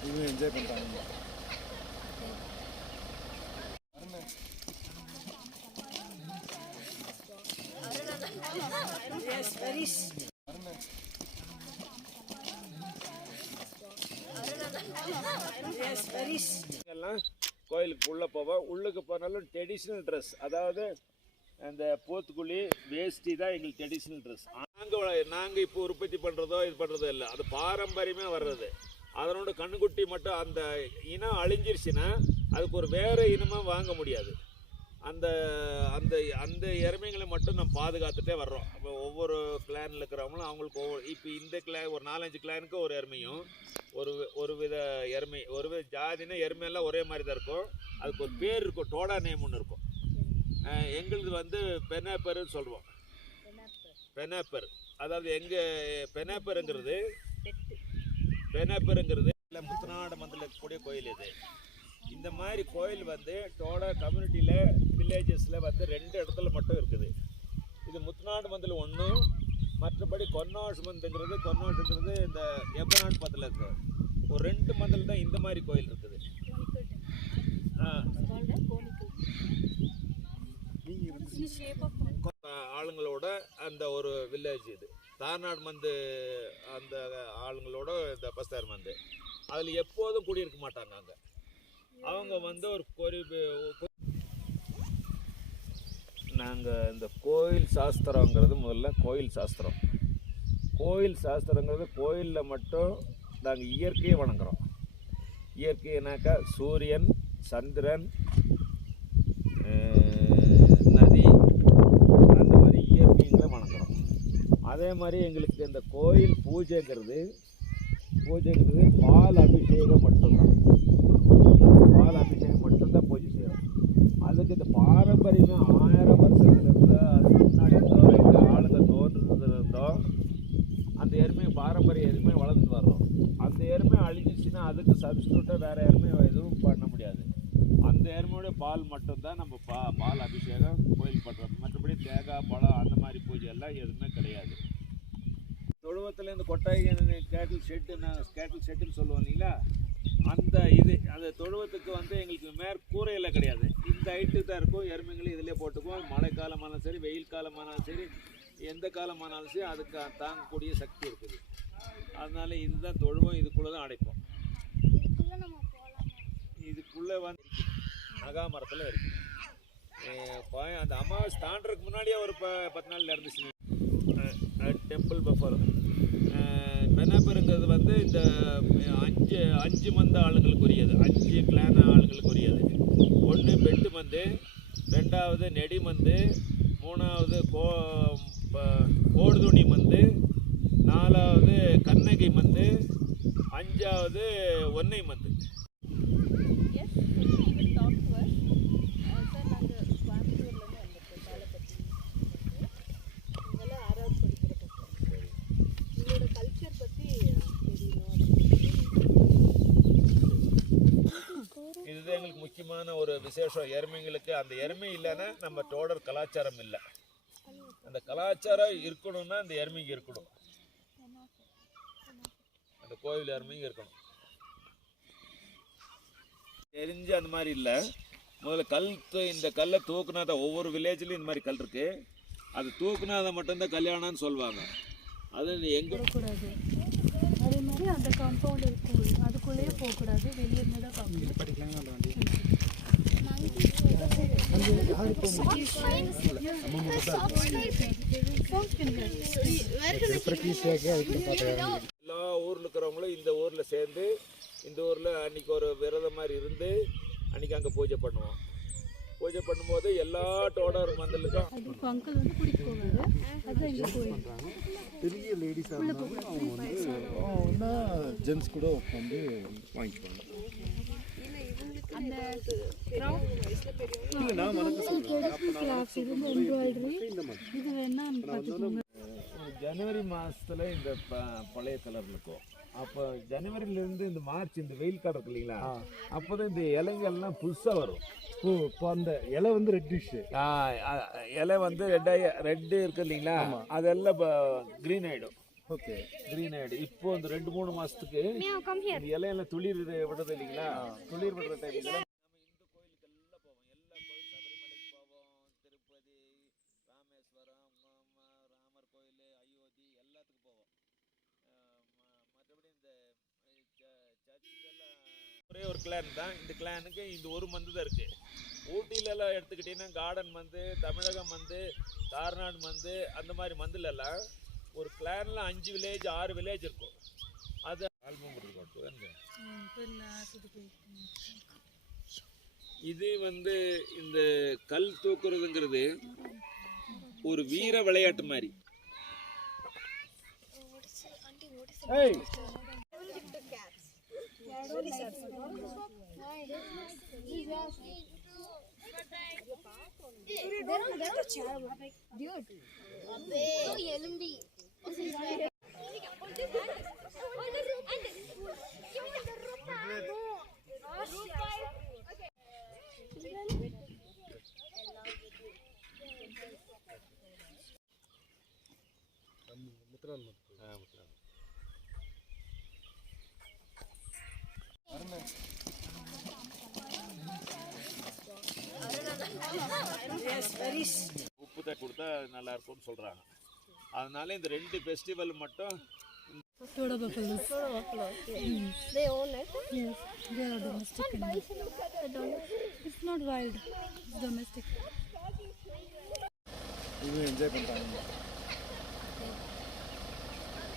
இதுவும் என்ஜாய் பண்ணுறாங்க எல்லாம் கோயிலுக்கு உள்ளே போவோம் உள்ளுக்கு போனாலும் ட்ரெடிஷ்னல் ட்ரெஸ் அதாவது அந்த போத்துக்குழி வேஷ்டி தான் எங்களுக்கு ட்ரெடிஷ்னல் ட்ரெஸ் நாங்கள் நாங்கள் இப்போ உற்பத்தி பண்ணுறதோ இது பண்ணுறதோ இல்லை. அது பாரம்பரியமாக வர்றது. அதனோட கண்ணுக்குட்டி மட்டும் அந்த இனம் அழிஞ்சிருச்சுன்னா அதுக்கு ஒரு வேறு இனமாக வாங்க முடியாது. அந்த அந்த அந்த எருமைகளை மட்டும் நம்ம பாதுகாத்துட்டே வர்றோம். அப்போ ஒவ்வொரு கிளானில் இருக்கிறவங்களும் அவங்களுக்கு ஒவ்வொரு இப்போ இந்த கிளா ஒரு நாலஞ்சு கிளானுக்கு ஒரு எருமையும் ஒரு ஒரு வித எருமை ஒரு வித ஜாதினா எருமையெல்லாம் ஒரே மாதிரி தான் இருக்கும். அதுக்கு ஒரு பேர் இருக்கும் டோடா நேம் ஒன்று இருக்கும். எங்களுது வந்து பெனாப்பர்னு சொல்லுவோம். பெனாப்பர். அதாவது எங்கள் பெனாப்பருங்கிறது பெனாப்பருங்கிறது. இல்லை முத்தநாடு மந்தில் இருக்கக்கூடிய கோயில் இது. இந்த மாதிரி கோயில் வந்து டோடா கம்யூனிட்டியில் வில்லேஜஸில் வந்து ரெண்டு இடத்துல மட்டும் இருக்குது. இது முத்துநாடு மந்தில் ஒன்று மற்றபடி கொன்னாஷ் மந்துங்கிறது கொன்னாஷ்ங்கிறது இந்த எபநாட் மந்தில் இருக்குது ஒரு ரெண்டு மந்தில் தான் இந்த மாதிரி கோயில் இருக்குது. ஆளுங்களோட அந்த ஒரு வில்லேஜ் இது. தார்நாடு மந்து அந்த ஆளுங்களோட இந்த பஸ்தார் மந்து அதில் எப்போதும் குடியிருக்க மாட்டாங்க அங்கே. அவங்க வந்து ஒரு குறிப்பு நாங்கள் இந்த கோயில் சாஸ்திரங்கிறது முதல்ல கோயில் சாஸ்திரம். கோயில் சாஸ்திரங்கிறது கோயிலில் மட்டும் நாங்கள் இயற்கையை வணங்குறோம். இயற்கைனாக்கா சூரியன் சந்திரன் அஹ், நதி அந்த மாதிரி இயற்கைகளை வணங்குறோம் அதே மாதிரி எங்களுக்கு இந்த கோயில் பூஜைங்கிறது பூஜைங்கிறது பால் அபிஷேகம் மட்டும்தான். பால் அபிஷேகம் மட்டும்தான் பூஜை செய்யணும் அதுக்கு இந்த பாரம்பரியமே ஆயிரம் வருஷத்துலேருந்தோ அதுக்கு முன்னாடி இருந்தோ எங்கள் ஆளுங்க தோன்றதுலேருந்தோ அந்த எருமை பாரம்பரிய எருமை வளர்ந்துட்டு வர்றோம். அந்த எருமை அழிஞ்சிச்சுன்னா அதுக்கு சப்ஸ்டியூட்டாக வேறு எருமை எதுவும் பண்ண முடியாது. அந்த எருமையோட பால் மட்டும்தான் நம்ம பா பால் அபிஷேகம் கோயில் பண்ணுறோம் மற்றபடி தேங்காய் பழம் அந்த மாதிரி பூஜை எல்லாம் எதுவுமே கிடையாது. தொழுவத்தில் இந்த கொட்டாய் கேட்டில் ஷெட்டு நான் கேட்டில் ஷெட்டுன்னு சொல்லுவோம் இல்லைங்களா? அந்த இது அந்த தொழுவத்துக்கு வந்து எங்களுக்கு மேற்கூரையில் கிடையாது. இந்த ஹைட்டு தான் இருக்கும். எருமைங்களும் இதிலே போட்டுக்குவோம். மழை காலமானாலும் சரி வெயில் காலமானாலும் சரி எந்த காலமானாலும் சரி அதுக்கு தாங்கக்கூடிய சக்தி இருக்குது. அதனால் இதுதான் தொழுவம். இதுக்குள்ளே தான் அடைப்போம். இதுக்குள்ளே வந்து நகாமரத்தில் இருக்குது அந்த அமாவாசை தாண்டறதுக்கு முன்னாடியே ஒரு ப பத்து நாள் இருந்துச்சு டெம்பிள் பஃபர் வந்து இந்த அஞ்சு அஞ்சு மந்த ஆளுங்களுக்குரியது. அஞ்சு கிளான ஆளுங்களுக்கு உரியது ஒன்று பெட்டு மந்து ரெண்டாவது நெடி மந்து மூணாவது கோ கோடுதுணி மந்து நாலாவது கண்ணகி மந்து அஞ்சாவது ஒன்னை மந்து. ஒரு விசேஷம் எருமைங்களுக்கு அந்த எருமை இல்லைன்னா நம்ம டோடர் கலாச்சாரம் இல்லை. அந்த கலாச்சாரம் இருக்கணும்னா அந்த எருமைங்க இருக்கணும். அந்த கோவில் எருமைங்க இருக்கணும். தெரிஞ்சு அந்த மாதிரி இல்லை. முதல்ல கல் தூ- இந்த கல்லை தூக்குனா தான் ஒவ்வொரு வில்லேஜ்லேயும் இந்த மாதிரி கல் இருக்கு. அது தூக்குனா அதை மட்டும்தான் கல்யாணம்னு சொல்லுவாங்க. அது எங்க போகக்கூடாது. அதே மாதிரி அந்த காம்பவுண்ட் இருக்கும் அதுக்குள்ளேயே போகக்கூடாது. வெளியே இருந்து தான் பார்க்கணும் எல்லா ஊரில் இருக்கிறவங்களும் இந்த ஊரில் சேர்ந்து இந்த ஊரில் அன்னைக்கு ஒரு விரதம் மாதிரி இருந்து அன்னைக்கு அங்கே பூஜை பண்ணுவோம். பூஜை பண்ணும்போது எல்லா டோடர் மந்தலுக்கும் அங்கிள் வந்து கோயில் பெரிய லேடிஸாக இருந்தாலும் அவங்க வந்து ஜென்ஸ் கூட உட்காந்து வாங்கிக்குவாங்க அந்த இது வேணா பார்த்துக்கோங்க ஜனவரி மாதத்தில் இந்த ப- பழைய கலர் இருக்கும். அப்போ ஜனவரியிலேருந்து இந்த மார்ச் இந்த வெயில் காலம் இருக்கு இல்லைங்களா? அப்போ தான் இந்த இலைங்கள்லாம் புதுசாக வரும். ஓ இப்போ அந்த இலை வந்து ரெட்டிஷு இலை வந்து ரெட்டாக ரெட்டு இருக்கு இல்லைங்களா? அதெல்லாம் க்ரீன் ஆகிடும் ஓகே கிரீன் ஆயிடு இப்போ இந்த ரெண்டு மூணு மாசத்துக்கு இந்த இலையெல்லாம் துளிர் விடுறது இல்லைங்களா? துளிர் விடுற டைம்ல ஒரே ஒரு கிளான் தான். இந்த கிளானுக்கு இந்த ஒரு மந்து தான் இருக்கு. ஊட்டிலலாம் எடுத்துக்கிட்டிங்கன்னா கார்டன் மந்து தமிழகம் மந்து தார்நாடு மந்து அந்த மாதிரி மந்துலெல்லாம் ஒரு கிளானில் அஞ்சு வில்லேஜ் ஆறு வில்லேஜ் இருக்கும் அது ஆல்பம் இது வந்து இந்த கல் தூக்குறதுங்கிறது ஒரு வீர விளையாட்டு மாதிரி எலும்பி உப்பு தட்டு கொடுத்தா நல்லா இருக்கும்னு சொல்றாங்க. அதனால இந்த ரெண்டு ஃபெஸ்டிவல் மட்டும் Soda buffaloes. they own it Yes, they are domestic animals. It's not wild. It's domestic. இது என்ஜாய் பண்ணுறாங்க